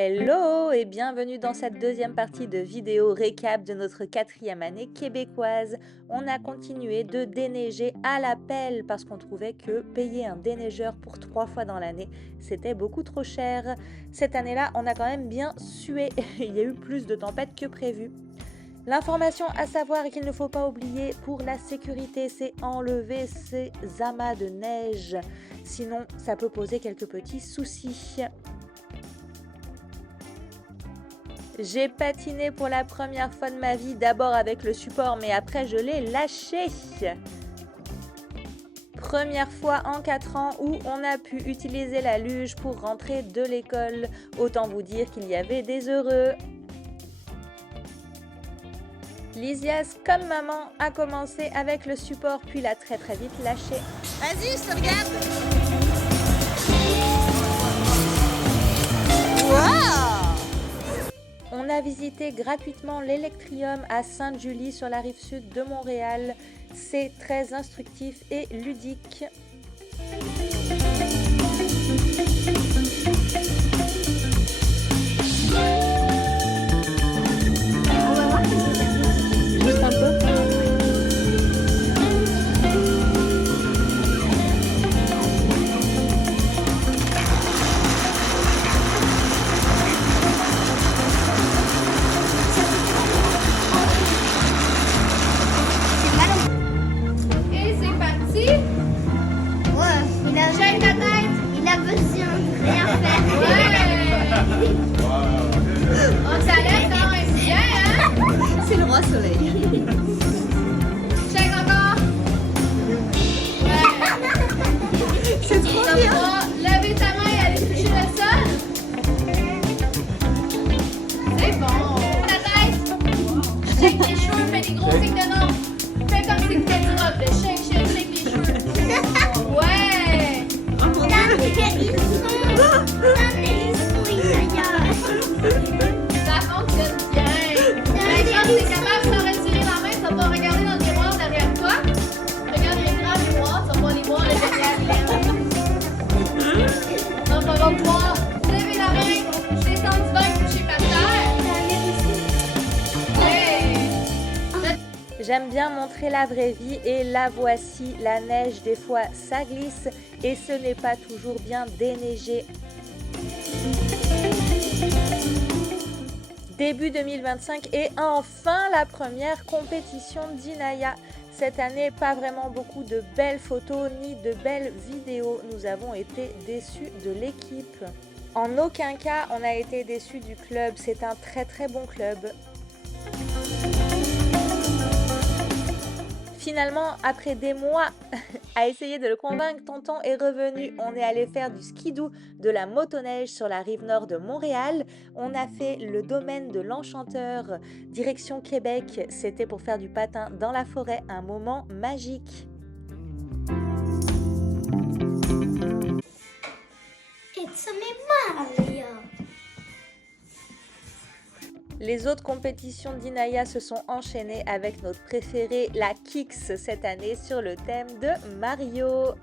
Hello et bienvenue dans cette deuxième partie de vidéo récap de notre 4e année québécoise. On a continué de déneiger à la pelle parce qu'on trouvait que payer un déneigeur pour 3 fois dans l'année, c'était beaucoup trop cher. Cette année-là, on a quand même bien sué. Il y a eu plus de tempêtes que prévu. L'information à savoir et qu'il ne faut pas oublier pour la sécurité, c'est enlever ces amas de neige. Sinon, ça peut poser quelques petits soucis. J'ai patiné pour la première fois de ma vie, d'abord avec le support, mais après je l'ai lâché. Première fois en 4 ans où on a pu utiliser la luge pour rentrer de l'école. Autant vous dire qu'il y avait des heureux. Lysias, comme maman, a commencé avec le support, puis l'a très vite lâché. Vas-y, je te regarde. Wow! On a visité gratuitement l'Electrium à Sainte-Julie sur la rive sud de Montréal. C'est très instructif et ludique. Juste un peu. Soleil. Check encore. Ouais. C'est trop bien. Lever ta main et aller toucher le sol. C'est bon. Ta tête. Shake tes cheveux, fais des gros signes de non. Fais comme si c'était une robe. Shake tes cheveux. Ouais. Ça fonctionne bien. Quand t'es capable de retirer la main, tu vas pas regarder dans le miroir derrière toi. Regarde les grands miroirs, tu vas pas les voir le derrière les donc on va pouvoir lever la main, descendre du banc et toucher par terre. Hey. J'aime bien montrer la vraie vie et la voici. La neige, des fois, ça glisse et ce n'est pas toujours bien déneigé. Début 2025 et enfin la première compétition d'Inaya. Cette année, pas vraiment beaucoup de belles photos ni de belles vidéos. Nous avons été déçus de l'équipe. En aucun cas, on a été déçus du club. C'est un très bon club. Finalement, après des mois à essayer de le convaincre, tonton est revenu. On est allé faire du skidoo, de la motoneige sur la rive nord de Montréal. On a fait le domaine de l'Enchanteur, direction Québec. C'était pour faire du patin dans la forêt, un moment magique. It's me Mario. Les autres compétitions d'Inaya se sont enchaînées avec notre préférée, la Kicks, cette année sur le thème de Mario.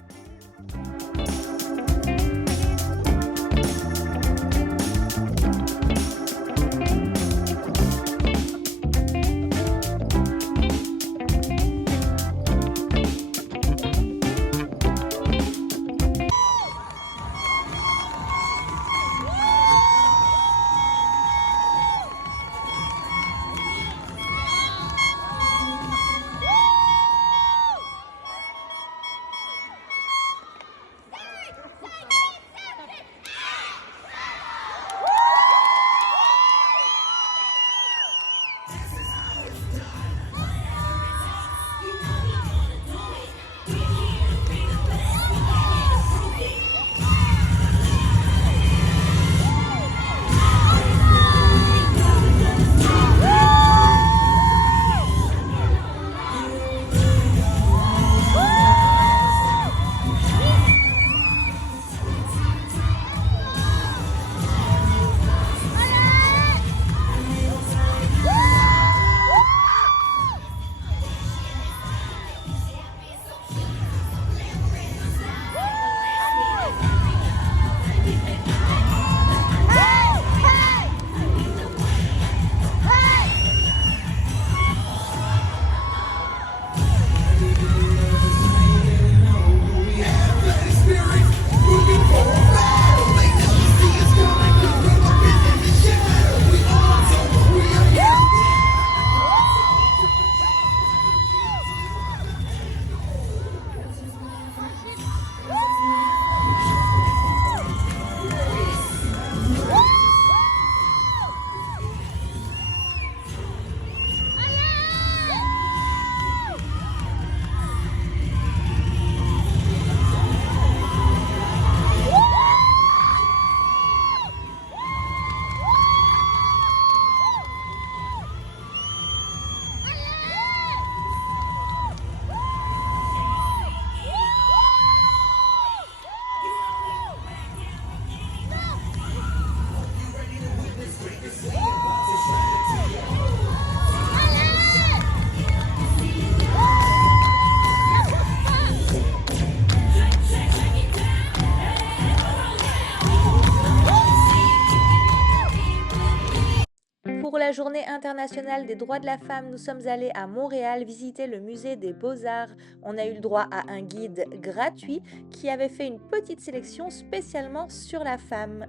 Pour la Journée internationale des droits de la femme, nous sommes allés à Montréal visiter le musée des Beaux-Arts. On a eu le droit à un guide gratuit qui avait fait une petite sélection spécialement sur la femme.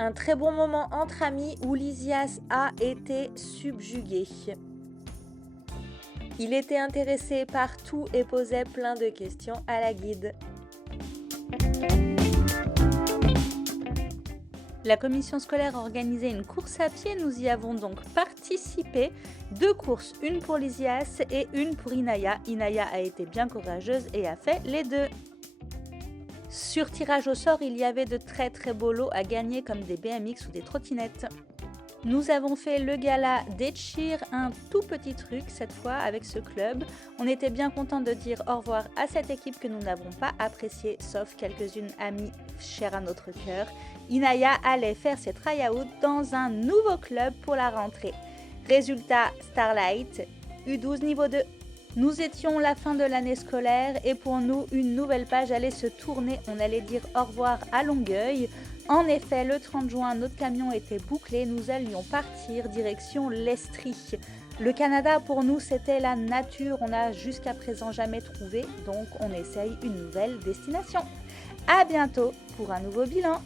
Un très bon moment entre amis où Lysias a été subjugué. Il était intéressé par tout et posait plein de questions à la guide. La commission scolaire organisait une course à pied, nous y avons donc participé. 2 courses, une pour Lysias et une pour Inaya. Inaya a été bien courageuse et a fait les 2. Sur tirage au sort, il y avait de très beaux lots à gagner comme des BMX ou des trottinettes. Nous avons fait le gala d'Etchir, un tout petit truc cette fois avec ce club. On était bien content de dire au revoir à cette équipe que nous n'avons pas appréciée, sauf quelques-unes amies chères à notre cœur. Inaya allait faire ses try-outs dans un nouveau club pour la rentrée. Résultat, Starlight, U12 niveau 2. Nous étions la fin de l'année scolaire et pour nous, une nouvelle page allait se tourner. On allait dire au revoir à Longueuil. En effet, le 30 juin, notre camion était bouclé. Nous allions partir direction l'Estrie. Le Canada, pour nous, c'était la nature. On n'a jusqu'à présent jamais trouvé, donc on essaye une nouvelle destination. À bientôt pour un nouveau bilan.